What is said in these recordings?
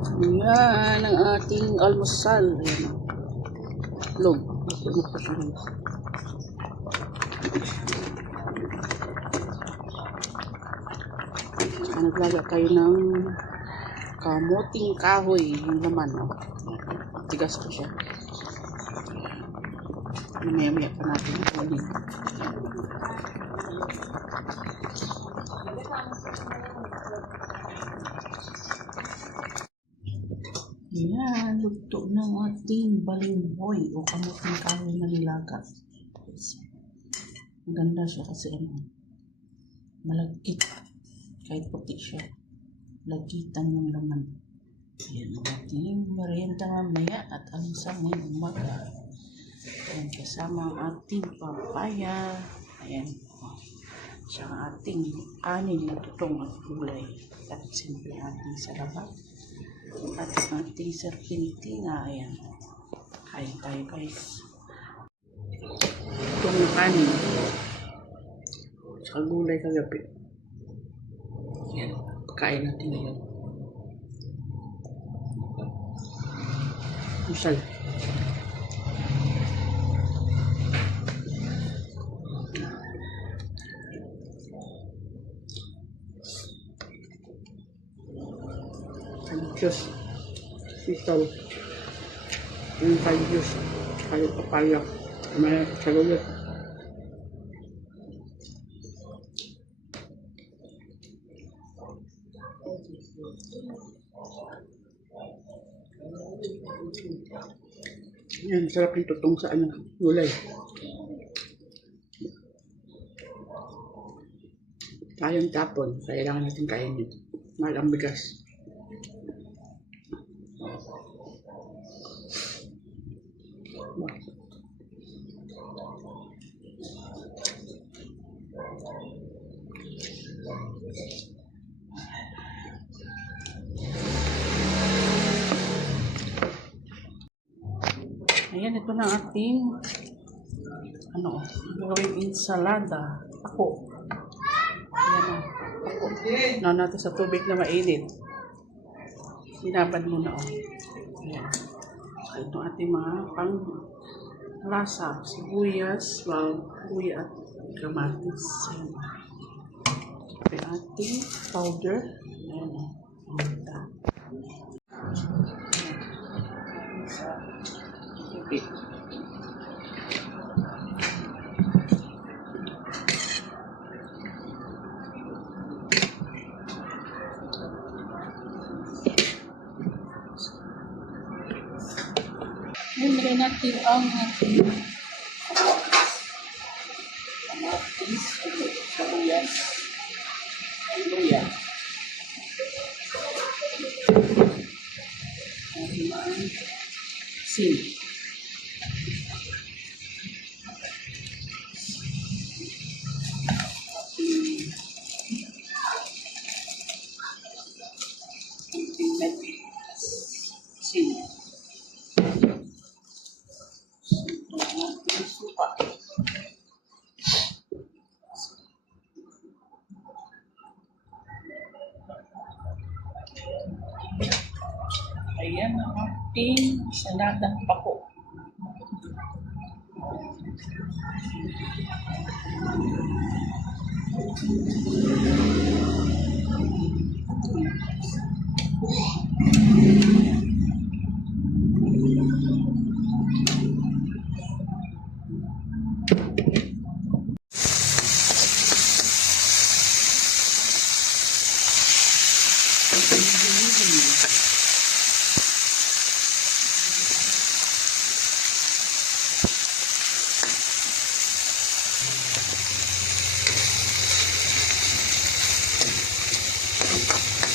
Yan ang ating almusal. Ayan. Log. Naglaga kayo ng kamuting kahoy. Yung laman. Oh. Tigas ko siya. Mamaya-maya pa natin kunin. Yan, luto ng ating balinghoy o kamuting kahoy na nilaga. Maganda siya kasi ano, malagkit. Kahit puti siya. Lagitan yung laman. Yan ang ating merienda mamaya at isang ngayong umaga. Ayan, kasama ang ating papaya. Ayan. Siya ang ating kanin na tutong at gulay. At siyempre ating salabat. At ating serpentina. Ayan. Kain tayo guys. Itong kanin. Sa gulay kagabi. Ayan. Pagkain natin ngayon. Masal. Diyos. Sitaw. Yung kay Diyos. Kay papaya. May salulit. Yan, sarap yung tutong sa ano, gulay. Tayong tapon, kailangan natin kainin. Ang bigas. Ayan, ito na ating ano, gawing ensalada. Ako. Ayan o. Ako. Na natin sa tubig na mainit. Sinabad mo na o. Ayan. So, ito ating mga pang lasa. Sibuyas, luya at kamatis. Ayan. Yung ating powder. Ayan o. Ayan. Sa tubig. Libre natin ang ating Ating mga sili. Ating naging sili. Supa. Ayan ang ating saladang pako.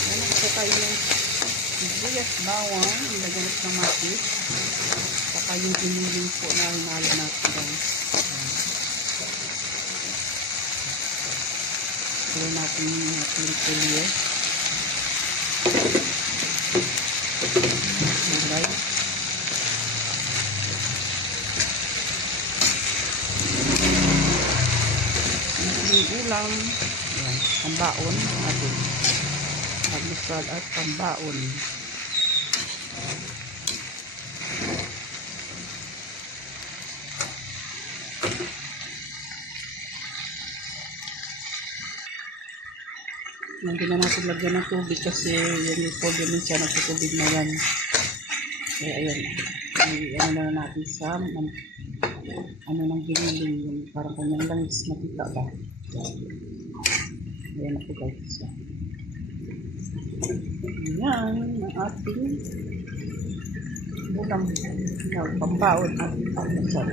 Ayan, nasa tayo ng sibuyas, bawang, ilagay ng kamatis. Saka yung ginigin po na hinalo natin guys. Tuloy natin yung tulye. Gulay. Yung ulam. Ayan, pambaon. Ating paglusal at pambaon. Hindi na natin lagyan ng tubig kasi yung record yun minsan nagtutubig na yan. Kaya ayan. I- ano na natin sa ano nang giniling yung parang kanyang langis nakita ba? Ayan ako guys. Ayan ang ating. Yan, pambaon at almusal.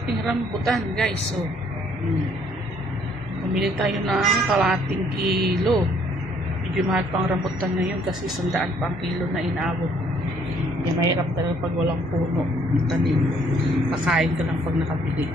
Ating rambutan guys. So, hmm. Pumili tayo ng kalating kilo. Medyo mahal pang rambutan ngayon kasi sandaan pang kilo na inaabot. Kaya mahirap talaga pag walang puno. ng Tanim. Kakain ka lang pag nakabili.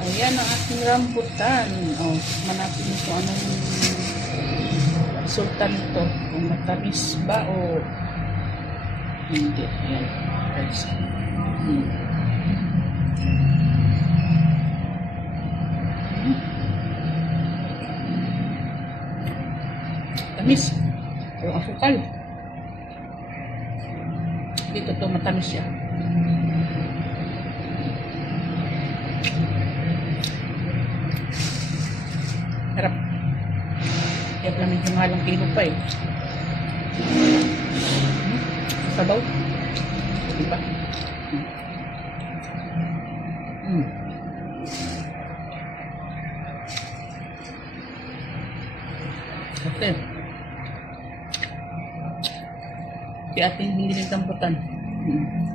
Ayan ang ating rambutan. Oh, manapin ito anong resulta nito. Kung matamis ba o hindi. Ayan. Guys. Hmm. Tamis. Pero asukal. Dito to matamis siya. Kaya pala medyo mahalong kilo pa eh. Sabaw. Diba? Hmm. Hmm. Okay. Si ating hindi ng tamputan. Hmm.